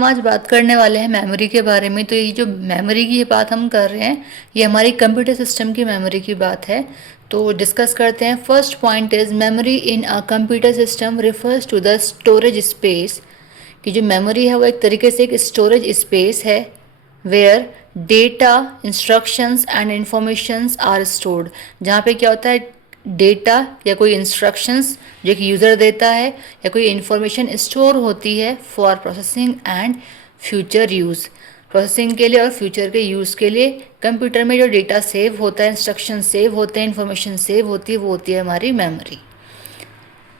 हम आज बात करने वाले हैं मेमोरी के बारे में। तो ये जो मेमोरी की बात हम कर रहे हैं, ये हमारी कंप्यूटर सिस्टम की मेमोरी की बात है। तो डिस्कस करते हैं। First point is memory in a computer system refers to the storage space. कि जो मेमोरी है वो एक तरीके से एक स्टोरेज स्पेस है where data, instructions and informations are stored. जहाँ पे क्या होता है, डेटा या कोई इंस्ट्रक्शंस जो कि यूज़र देता है या कोई इन्फॉर्मेशन स्टोर होती है for processing and future use. Processing के लिए और फ्यूचर के यूज़ के लिए कंप्यूटर में जो डेटा सेव होता है, इंस्ट्रक्शन सेव होते हैं, इन्फॉर्मेशन सेव होती है, वो होती है हमारी memory.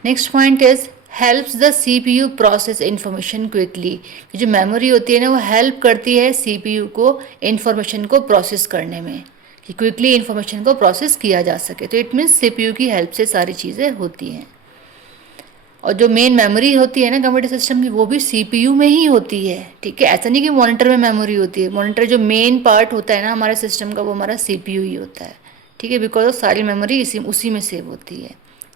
Next point is helps the CPU process information quickly. जो मेमोरी होती है ना, वो हेल्प करती है CPU को इन्फॉर्मेशन को प्रोसेस करने में, कि क्विकली इन्फॉर्मेशन को प्रोसेस किया जा सके। तो इट मीन्स CPU की हेल्प से सारी चीज़ें होती हैं। और जो मेन मेमोरी होती है ना कंप्यूटर सिस्टम की, वो भी CPU में ही होती है। ठीक है, ऐसा नहीं कि मॉनिटर में मेमोरी होती है। मॉनिटर जो मेन पार्ट होता है ना हमारे सिस्टम का, वो हमारा CPU ही होता है। ठीक है, बिकॉज सारी मेमोरी उसी में सेव होती है।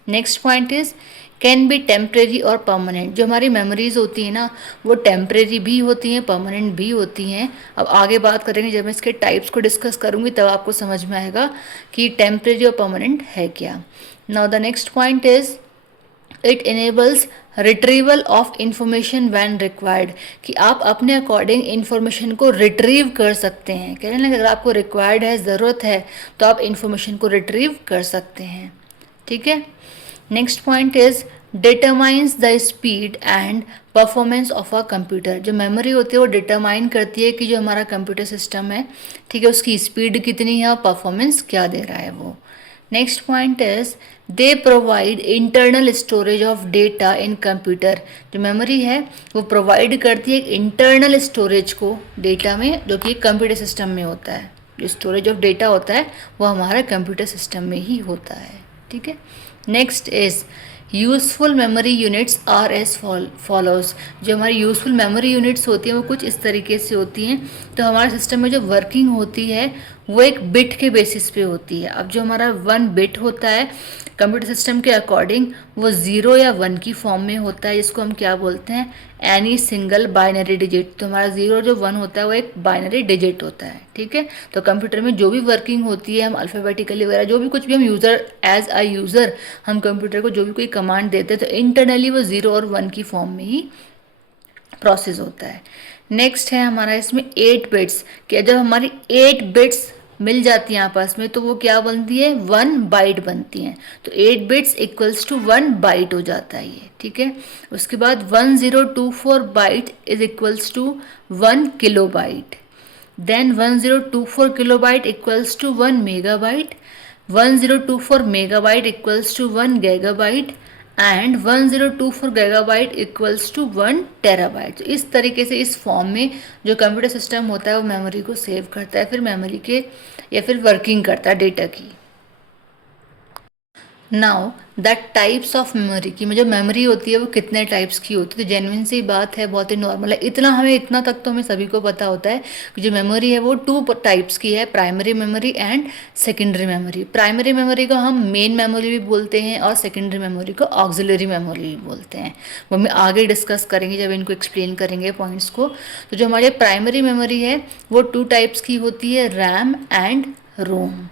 Next point is can be temporary और परमानेंट। जो हमारी मेमोरीज होती है ना, वो टेम्परेरी भी होती हैं, परमानेंट भी होती हैं। अब आगे बात करेंगे, जब मैं इसके टाइप्स को डिस्कस करूंगी तब आपको समझ में आएगा कि टेम्परेरी और परमानेंट है क्या। Now the next point is it enables retrieval of information when required. कि आप अपने अकॉर्डिंग इंफॉर्मेशन को रिट्रीव कर सकते हैं। कह रहे हैं ना, अगर आपको रिक्वायर्ड है, ज़रूरत है, तो आप इंफॉर्मेशन को रिट्रीव कर सकते हैं। ठीक है। Next point is determines the speed and performance of a computer. जो मेमोरी होती है वो डिटरमाइन करती है कि जो हमारा कंप्यूटर सिस्टम है, ठीक है, उसकी स्पीड कितनी है और परफॉर्मेंस क्या दे रहा है वो। Next point is they provide internal storage of data in computer. जो मेमोरी है वो प्रोवाइड करती है इंटरनल स्टोरेज को डेटा में, जो कि कंप्यूटर सिस्टम में होता है। जो स्टोरेज ऑफ डेटा होता है वो हमारा कंप्यूटर सिस्टम में ही होता है। ठीक है। Next is useful memory units are as follows. जो हमारी यूज़फुल मेमोरी यूनिट्स होती हैं वो कुछ इस तरीके से होती हैं। तो हमारे सिस्टम में जो वर्किंग होती है वो एक बिट के बेसिस पे होती है। अब जो हमारा 1 बिट होता है कंप्यूटर सिस्टम के अकॉर्डिंग, वो 0 या 1 की फॉर्म में होता है, जिसको हम क्या बोलते हैं, एनी सिंगल बाइनरी डिजिट। तो हमारा 0 जो 1 होता है वो एक बाइनरी डिजिट होता है। ठीक है। तो कंप्यूटर में जो भी वर्किंग होती है, हम अल्फ़ाबेटिकली वगैरह जो भी कुछ भी हम यूज़र एज अ यूज़र हम कंप्यूटर को जो भी कोई कमांड देते हैं, तो इंटरनली वो 0 और 1 की फॉर्म में ही प्रोसेस होता है। नेक्स्ट है हमारा इसमें 8 बिट्स। कि जब हमारी 8 बिट्स मिल जाती हैं आपस में, तो वो क्या बनती है, 1 बाइट बनती हैं। तो 8 बिट्स इक्वल्स टू 1 बाइट हो जाता है ये। ठीक है। उसके बाद 1024 byte is equals to 1 kilo byte. Then 1024 kilobyte equals to 1 megabyte. 1024 megabyte equals to 1 gigabyte and 1024 gigabyte equals to 1 terabyte. तो इस तरीके से इस फॉर्म में जो कंप्यूटर सिस्टम होता है वो मेमोरी को सेव करता है, फिर मेमोरी के या फिर वर्किंग करता है डेटा की। Now that types of memory की, जो मेमोरी होती है वो कितने टाइप्स की होती है। तो जेन्युइन सी बात है, बहुत ही नॉर्मल है। इतना तक तो हमें सभी को पता होता है कि जो मेमोरी है वो 2 टाइप्स की है, primary memory and secondary memory. Primary memory को हम मेन मेमोरी भी बोलते हैं और सेकेंडरी मेमोरी को ऑक्सिलरी मेमोरी भी बोलते हैं। वो हम आगे डिस्कस करेंगे जब इनको एक्सप्लेन करेंगे पॉइंट्स को। तो जो हमारी प्राइमरी मेमोरी है वो 2 टाइप्स की होती है, रैम एंड रोम।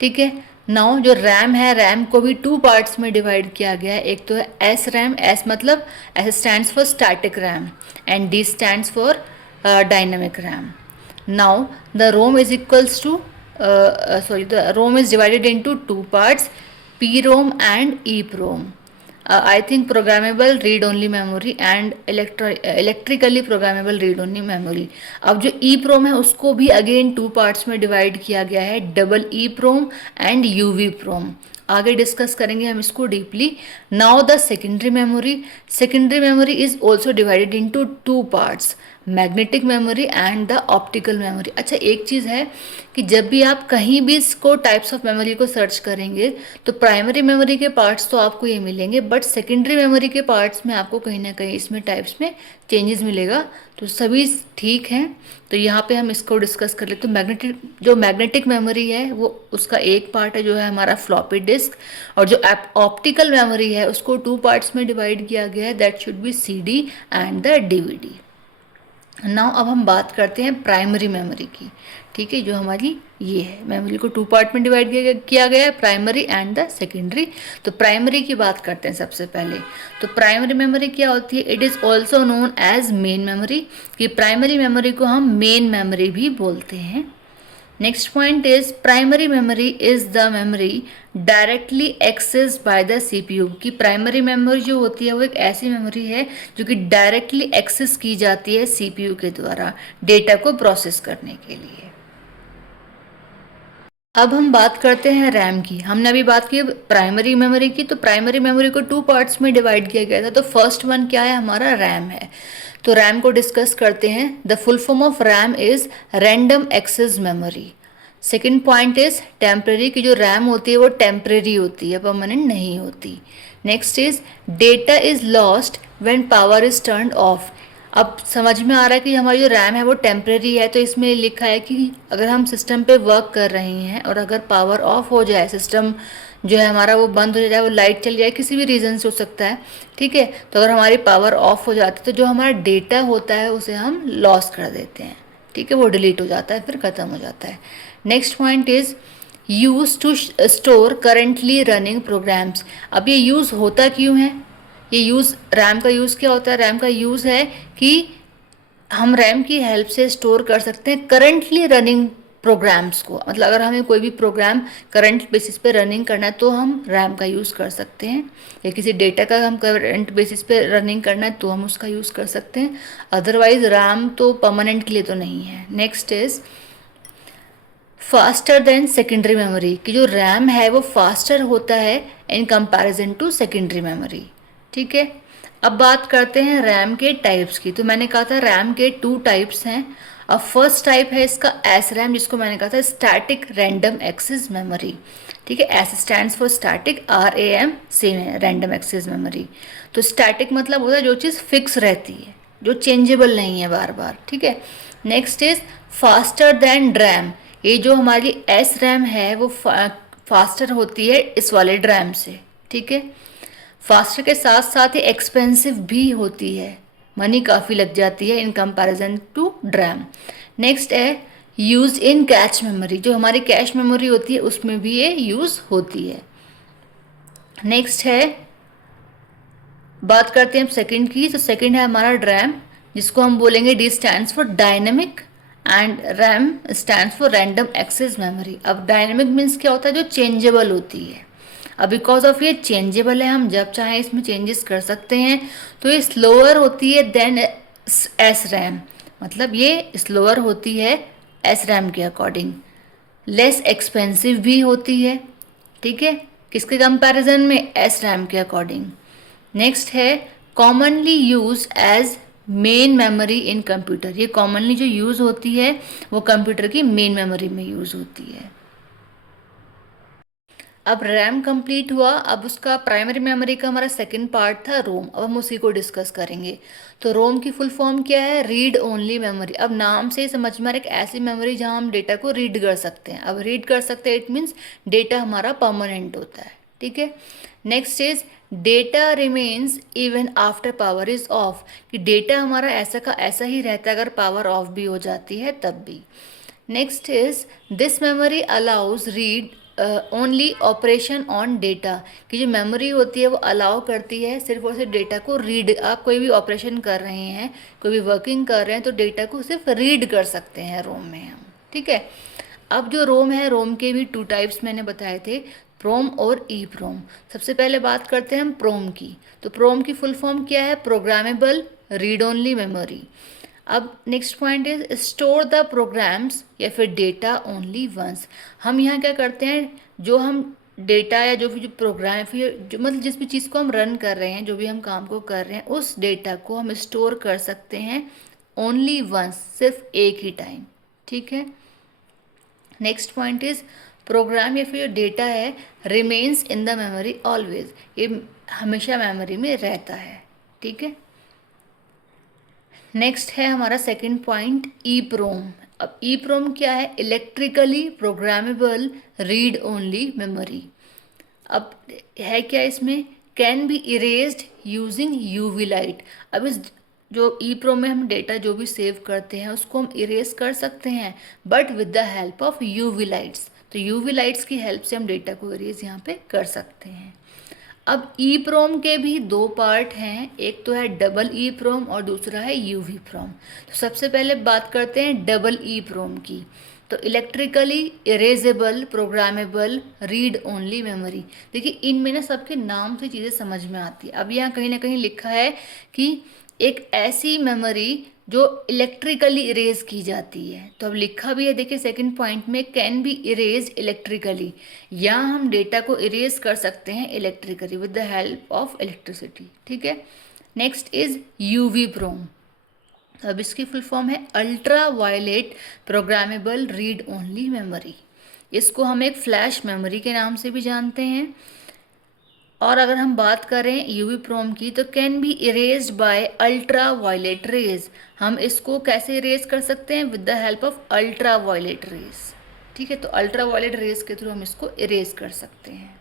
ठीक है। नाउ जो रैम है, रैम को भी 2 पार्ट्स में डिवाइड किया गया है। एक तो है एस रैम, एस मतलब S stands for static RAM and D stands for dynamic RAM. Now the ROM is equals to the ROM is divided into 2 parts, P ROM and E ROM. I think programmable read only memory and electrically programmable read only memory। अब जो EEPROM है उसको भी again 2 parts में divide किया गया है, double EEPROM and UVPROM। आगे डिस्कस करेंगे हम इसको deeply. Now the secondary memory is also divided into 2 parts, magnetic memory and the optical memory. अच्छा, एक चीज़ है कि जब भी आप कहीं भी इसको टाइप्स ऑफ मेमोरी को सर्च करेंगे तो प्राइमरी मेमोरी के पार्ट्स तो आपको ये मिलेंगे, बट सेकेंडरी मेमोरी के पार्ट्स में आपको कहीं ना कहीं इसमें टाइप्स में चेंजेस मिलेगा। तो सभी ठीक हैं। तो यहाँ पे हम इसको डिस्कस कर लेते हैं। जो मैग्नेटिक मेमोरी है वो उसका एक पार्ट है जो है हमारा फ्लॉपी डिस्क, और जो ऑप्टिकल मेमोरी है उसको 2 पार्ट्स में डिवाइड किया गया है, that should be CD and the DVD। Now अब हम बात करते हैं प्राइमरी मेमोरी की। ठीक है, जो हमारी ये है, मेमोरी को 2 पार्ट में डिवाइड किया गया है, प्राइमरी एंड द सेकेंडरी। तो प्राइमरी की बात करते हैं सबसे पहले। तो प्राइमरी मेमोरी क्या होती है? It is also known as main memory, कि प्राइमरी मेमोरी को हम मेन मेमोरी भी बोलते हैं। Next point is primary memory is the memory directly access by the CPU, की प्राइमरी मेमोरी जो होती है वो एक ऐसी मेमोरी है जो कि डायरेक्टली एक्सेस की जाती है सीपीयू के द्वारा डेटा को प्रोसेस करने के लिए। अब हम बात करते हैं रैम की। हमने अभी बात की प्राइमरी मेमोरी की, तो प्राइमरी मेमोरी को 2 पार्ट्स में डिवाइड किया गया था। तो फर्स्ट वन क्या है? हमारा रैम है। तो रैम को डिस्कस करते हैं। The full form of RAM is random access memory. Second point is temporary, की जो रैम होती है वो टेम्परेरी होती है, परमानेंट नहीं होती। Next is data is lost when power is turned of. अब समझ में आ रहा है कि हमारी जो रैम है वो टेम्परेरी है। तो इसमें लिखा है कि अगर हम सिस्टम पे वर्क कर रहे हैं और अगर पावर ऑफ हो जाए, सिस्टम जो है हमारा वो बंद हो जाए, वो लाइट चल जाए, किसी भी रीज़न से हो सकता है, ठीक है, तो अगर हमारी पावर ऑफ हो जाती है तो जो हमारा डेटा होता है उसे हम लॉस कर देते हैं। ठीक है, वो डिलीट हो जाता है, फिर ख़त्म हो जाता है। Next point is use to store currently running programs. अब ये यूज़ होता क्यों है? ये यूज़, रैम का यूज़ क्या होता है? रैम का यूज़ है कि हम रैम की हेल्प से स्टोर कर सकते हैं करंटली रनिंग प्रोग्राम्स को। मतलब अगर हमें कोई भी प्रोग्राम करंट बेसिस पे रनिंग करना है तो हम रैम का यूज़ कर सकते हैं, या किसी डेटा का हम करंट बेसिस पे रनिंग करना है तो हम उसका यूज़ कर सकते हैं। अदरवाइज रैम तो परमानेंट के लिए तो नहीं है। Next is faster than secondary memory, की जो रैम है वो फास्टर होता है in comparison to secondary memory. ठीक है, अब बात करते हैं रैम के टाइप्स की। तो मैंने कहा था रैम के 2 टाइप्स हैं। अब फर्स्ट टाइप है इसका एस रैम, जिसको मैंने कहा था स्टैटिक रैंडम एक्सेस मेमोरी। ठीक है, S stands for static, RAM same है, रैंडम एक्सेस मेमोरी। तो स्टैटिक मतलब होता है जो चीज़ फिक्स रहती है, जो चेंजेबल नहीं है बार बार। ठीक है, next is faster than RAM. ये जो हमारी एस रैम है वो फास्टर होती है इस वाले रैम से। ठीक है, फास्टर के साथ साथ ही एक्सपेंसिव भी होती है, मनी काफ़ी लग जाती है in comparison to RAM. Next है यूज इन कैश मेमोरी, जो हमारी कैश मेमोरी होती है उसमें भी ये यूज़ होती है। नेक्स्ट है, बात करते हैं सेकंड की। तो सेकंड है हमारा रैम, जिसको हम बोलेंगे D stands for dynamic and RAM stands for random access memory. अब डायनेमिक मीन्स क्या होता है? जो चेंजेबल होती है। अब बिकॉज ऑफ ये चेंजेबल है, हम जब चाहें इसमें चेंजेस कर सकते हैं। तो ये स्लोअर होती है देन एस रैम, मतलब ये स्लोअर होती है एस रैम के अकॉर्डिंग। लेस एक्सपेंसिव भी होती है। ठीक है, किसके कंपैरिजन में? एस रैम के अकॉर्डिंग। नेक्स्ट है commonly use as main memory in computer. ये कॉमनली जो यूज़ होती है वो कंप्यूटर की मेन मेमोरी में यूज़ होती है। अब रैम कंप्लीट हुआ। अब उसका प्राइमरी मेमोरी का हमारा सेकंड पार्ट था रोम। अब हम उसी को डिस्कस करेंगे। तो रोम की फुल फॉर्म क्या है? Read only memory. अब नाम से ही समझ में आ रहा है, एक ऐसी मेमोरी जहां हम डेटा को रीड कर सकते हैं। अब रीड कर सकते हैं इट मीन्स डेटा हमारा परमानेंट होता है। ठीक है, next is data remains even after power is of, कि डेटा हमारा ऐसा का ऐसा ही रहता है अगर पावर ऑफ भी हो जाती है तब भी। Next is this memory allows read only operation on data, कि जो मेमोरी होती है वो अलाउ करती है सिर्फ और सिर्फ डेटा को रीड। आप कोई भी ऑपरेशन कर रहे हैं, कोई भी वर्किंग कर रहे हैं तो डेटा को सिर्फ रीड कर सकते हैं रोम में हम। ठीक है, अब जो रोम है, रोम के भी 2 टाइप्स मैंने बताए थे, प्रोम और ई प्रोम। सबसे पहले बात करते हैं हम प्रोम की। तो प्रोम की फुल फॉर्म क्या है? Programmable read only memory. अब next point is store the programs या फिर डेटा ओनली वंस। हम यहाँ क्या करते हैं, जो हम डेटा या जो भी जो प्रोग्राम है फिर जो मतलब जिस भी चीज़ को हम रन कर रहे हैं, जो भी हम काम को कर रहे हैं, उस डेटा को हम स्टोर कर सकते हैं ओनली वंस, सिर्फ एक ही टाइम। ठीक है, नेक्स्ट पॉइंट इज प्रोग्राम या फिर जो डेटा है remains in the memory always, ये हमेशा मेमोरी में रहता है। ठीक है, नेक्स्ट है हमारा सेकंड पॉइंट ई प्रोम। अब ई प्रोम क्या है? Electrically programmable read only memory. अब है क्या इसमें? Can be erased using UV light. अब इस जो ईप्रोम में हम डेटा जो भी सेव करते हैं उसको हम इरेज कर सकते हैं, but with the help of UV lights. तो यूवी लाइट्स की हेल्प से हम डेटा को इरेज यहाँ पे कर सकते हैं। अब ईप्रोम के भी दो पार्ट हैं, एक तो है डबल ईप्रोम और दूसरा है यूवी प्रोम। तो सबसे पहले बात करते हैं डबल ईप्रोम की। तो electrically erasable programmable read only memory. देखिए इनमें ना सबके नाम से चीज़ें समझ में आती है। अब यहाँ कहीं ना कहीं लिखा है कि एक ऐसी मेमोरी जो इलेक्ट्रिकली इरेज की जाती है। तो अब लिखा भी है, देखिए सेकंड पॉइंट में, कैन बी इरेज इलेक्ट्रिकली, या हम डेटा को इरेज कर सकते हैं electrically with the help of electricity. ठीक है। Next is UV PROM. अब इसकी फुल फॉर्म है ultra violet programmable read only memory. इसको हम एक फ्लैश मेमोरी के नाम से भी जानते हैं। और अगर हम बात करें यूवी प्रोम की, तो can be erased by ultra violet rays. हम इसको कैसे इरेज कर सकते हैं? With the help of ultra violet rays. ठीक है, तो अल्ट्रा वायलेट रेज के थ्रू हम इसको इरेज कर सकते हैं।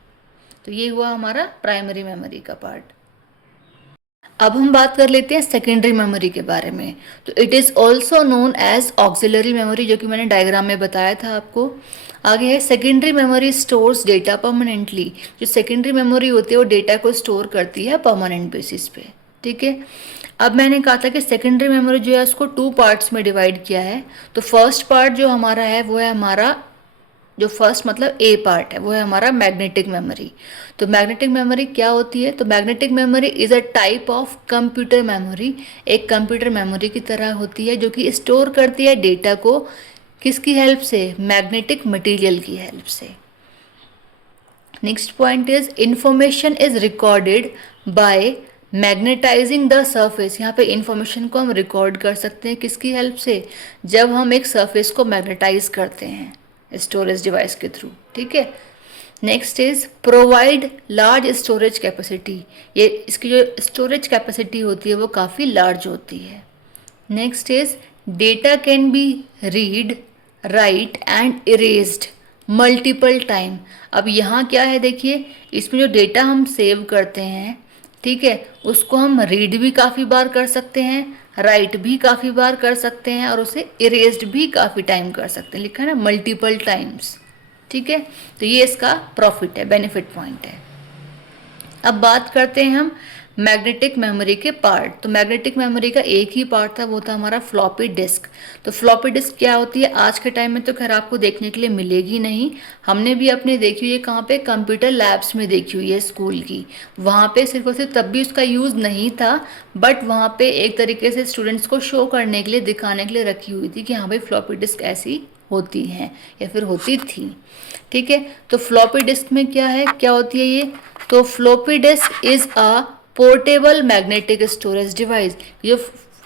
तो ये हुआ हमारा प्राइमरी मेमोरी का पार्ट। अब हम बात कर लेते हैं सेकेंडरी मेमोरी के बारे में। तो it is also known as auxiliary memory, जो कि मैंने डायग्राम में बताया था आपको। आगे है secondary memory stores data permanently. जो सेकेंडरी मेमोरी होती है वो डेटा को स्टोर करती है परमानेंट बेसिस पे। ठीक है। अब मैंने कहा था कि सेकेंडरी मेमोरी जो है उसको टू पार्ट्स में डिवाइड किया है। तो फर्स्ट पार्ट जो हमारा है वो है हमारा, जो फर्स्ट मतलब ए पार्ट है, वो है हमारा मैग्नेटिक मेमोरी। तो मैग्नेटिक मेमोरी क्या होती है? तो magnetic memory is a type of computer memory. एक कंप्यूटर मेमोरी की तरह होती है जो कि स्टोर करती है डेटा को किसकी हेल्प से? मैग्नेटिक मटेरियल की हेल्प से। Next point is information is recorded by magnetizing the surface. यहाँ पे इंफॉर्मेशन को हम रिकॉर्ड कर सकते हैं किसकी हेल्प से? जब हम एक सरफेस को मैग्नेटाइज करते हैं स्टोरेज डिवाइस के थ्रू। ठीक है। Next is provide large storage capacity. ये इसकी जो स्टोरेज कैपेसिटी होती है वो काफ़ी लार्ज होती है। Next is data can be read write and erased multiple time. अब यहाँ क्या है देखिए, इसमें जो डेटा हम सेव करते हैं, ठीक है, उसको हम रीड भी काफ़ी बार कर सकते हैं, राइट भी काफ़ी बार कर सकते हैं, और उसे इरेज्ड भी काफ़ी टाइम कर सकते हैं। लिखा है ना, मल्टीपल टाइम्स। ठीक है, तो ये इसका प्रॉफिट है, बेनिफिट पॉइंट है। अब बात करते हैं हम मैग्नेटिक मेमोरी के पार्ट। तो मैग्नेटिक मेमोरी का एक ही पार्ट था, वो था हमारा फ्लॉपी डिस्क। तो फ्लॉपी डिस्क क्या होती है? आज के टाइम में तो खैर आपको देखने के लिए मिलेगी नहीं। हमने भी अपने देखी हुई है, कहाँ पे? कंप्यूटर लैब्स में देखी हुई है स्कूल की। वहाँ पे सिर्फ और सिर्फ तब भी उसका यूज़ नहीं था, बट वहाँ पे एक तरीके से स्टूडेंट्स को शो करने के लिए, दिखाने के लिए रखी हुई थी कि हाँ भाई फ्लॉपी डिस्क ऐसी होती हैं या फिर होती थी। ठीक है, तो फ्लॉपी डिस्क में क्या है, क्या होती है ये? तो floppy disk is a portable magnetic storage device.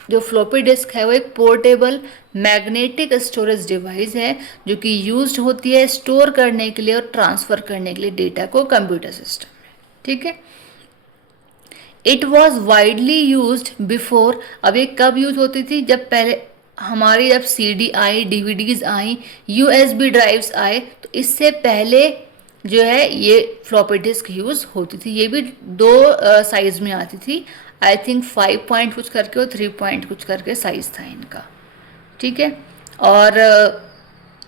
जो फ्लॉपी डिस्क है वो एक पोर्टेबल मैग्नेटिक स्टोरेज डिवाइस है जो कि यूज्ड होती है स्टोर करने के लिए और ट्रांसफर करने के लिए डेटा को कंप्यूटर सिस्टम में। ठीक है। It was widely used before. अब ये कब यूज होती थी? जब पहले हमारी जब सीडी आई, डीवीडीज आई, यूएसबी ड्राइव्स आए, तो इससे पहले जो है ये फ्लॉपी डिस्क यूज़ होती थी। ये भी दो साइज़ में आती थी, आई थिंक 5 पॉइंट कुछ करके और 3 पॉइंट कुछ करके साइज़ था इनका। ठीक है, और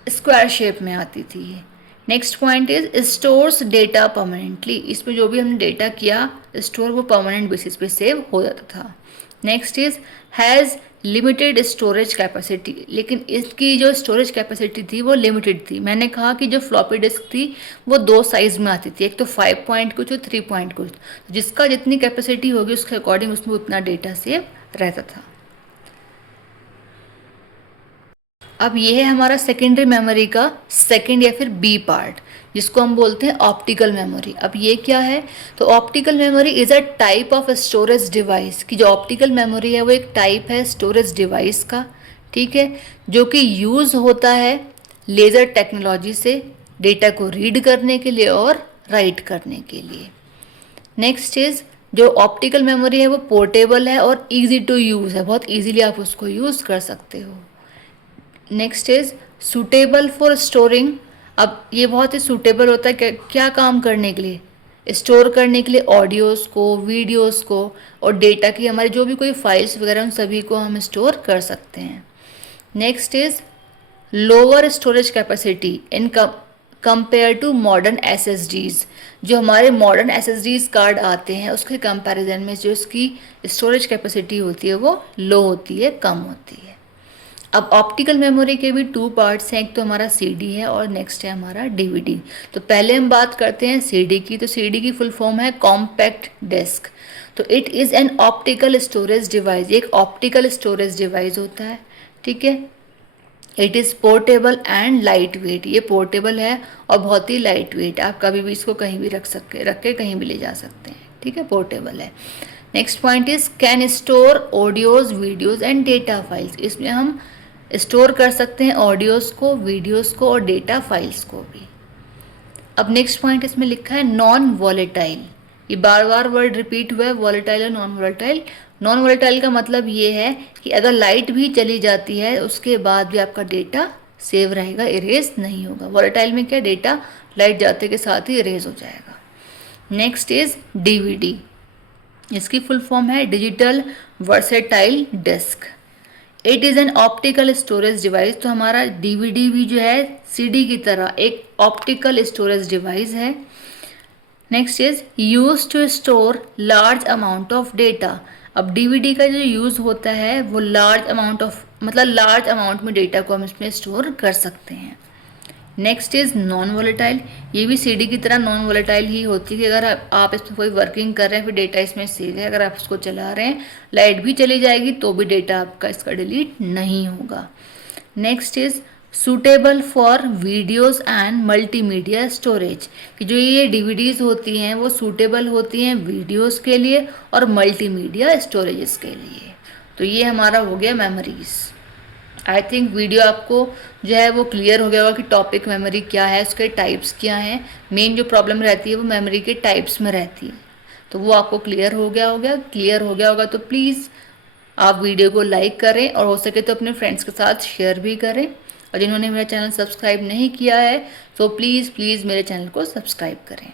स्क्वायर शेप में आती थी ये। Next point is stores data permanently. इसमें जो भी हमने डेटा किया स्टोर, वो परमानेंट बेसिस पे सेव हो जाता था। Next is has limited storage capacity. लेकिन इसकी जो स्टोरेज कैपेसिटी थी वो लिमिटेड थी। मैंने कहा कि जो फ्लॉपी डिस्क थी वो दो साइज़ में आती थी, एक तो 5 पॉइंट कुछ और 3 पॉइंट कुछ। जिसका जितनी कैपेसिटी होगी उसके अकॉर्डिंग उसमें उतना डेटा सेव रहता था। अब ये है हमारा सेकेंडरी मेमोरी का सेकेंड या फिर बी पार्ट, जिसको हम बोलते हैं ऑप्टिकल मेमोरी। अब ये क्या है? तो optical memory is a type of storage device. की जो ऑप्टिकल मेमोरी है वो एक टाइप है स्टोरेज डिवाइस का। ठीक है, जो कि यूज़ होता है लेज़र टेक्नोलॉजी से डेटा को रीड करने के लिए और राइट करने के लिए। नेक्स्ट इज जो ऑप्टिकल मेमोरी है वो पोर्टेबल है और ईजी टू यूज़ है, बहुत ईजीली आप उसको यूज़ कर सकते हो। Next is suitable for storing. अब ये बहुत ही सूटेबल होता है क्या काम करने के लिए? स्टोर करने के लिए ऑडियोज़ को, वीडियोज़ को और डेटा की हमारी जो भी कोई फाइल्स वगैरह उन सभी को हम स्टोर कर सकते हैं। Next is lower storage capacity in compare to modern SSDs. जो हमारे मॉडर्न एसएसडीज कार्ड आते हैं उसके कंपैरिजन में जो इसकी स्टोरेज कैपेसिटी होती है वो लो होती है, कम होती है। अब ऑप्टिकल मेमोरी के भी टू पार्ट्स हैं, एक तो हमारा सीडी है और नेक्स्ट है हमारा डीवीडी। तो पहले हम बात करते हैं सीडी की। तो सीडी की फुल फॉर्म है कॉम्पैक्ट डिस्क। तो it is an optical storage device, एक ऑप्टिकल स्टोरेज डिवाइस होता है, ठीक है। It is portable and light weight, ये पोर्टेबल है और बहुत ही लाइट वेट, आप कभी भी इसको कहीं भी रख के कहीं भी ले जा सकते हैं, ठीक है, पोर्टेबल है। Next point is can store audios, videos and data files. इसमें हम स्टोर कर सकते हैं ऑडियोज़ को, वीडियोज़ को और डेटा फाइल्स को भी। अब नेक्स्ट पॉइंट इसमें लिखा है नॉन वॉलेटाइल। ये बार बार वर्ड रिपीट हुआ है, वॉलेटाइल और नॉन वॉलेटाइल। नॉन वॉलेटाइल का मतलब ये है कि अगर लाइट भी चली जाती है उसके बाद भी आपका डेटा सेव रहेगा, इरेज नहीं होगा। वॉलेटाइल में क्या, डेटा लाइट जाते के साथ ही इरेज हो जाएगा। Next is DVD. इसकी फुल फॉर्म है digital versatile disc. It is an optical storage device. तो हमारा डीवीडी भी जो है सीडी की तरह एक ऑप्टिकल स्टोरेज डिवाइस है। Next is use to store large amount of data. अब डीवीडी का जो यूज़ होता है वो लार्ज अमाउंट ऑफ, मतलब लार्ज अमाउंट में डेटा को हम इसमें स्टोर कर सकते हैं। Next is non volatile. ये भी सीडी की तरह नॉन वोलेटाइल ही होती है कि अगर आप इसमें कोई वर्किंग कर रहे हैं फिर डेटा इसमें सेव है, अगर आप इसको चला रहे हैं लाइट भी चली जाएगी तो भी डेटा आपका इसका डिलीट नहीं होगा। Next is suitable for videos and multimedia storage, कि जो ये डीवीडीज़ होती हैं वो सूटेबल होती हैं वीडियोज़ के लिए और मल्टीमीडिया स्टोरेजेस के लिए। तो ये हमारा हो गया मेमोरीज़। आई थिंक वीडियो आपको जो है वो क्लियर हो गया होगा कि टॉपिक मेमोरी क्या है, उसके टाइप्स क्या हैं। मेन जो प्रॉब्लम रहती है वो मेमोरी के टाइप्स में रहती है, तो वो आपको क्लियर हो गया होगा। तो प्लीज़ आप वीडियो को लाइक करें और हो सके तो अपने फ्रेंड्स के साथ शेयर भी करें। और जिन्होंने मेरा चैनल सब्सक्राइब नहीं किया है तो प्लीज़ मेरे चैनल को सब्सक्राइब करें।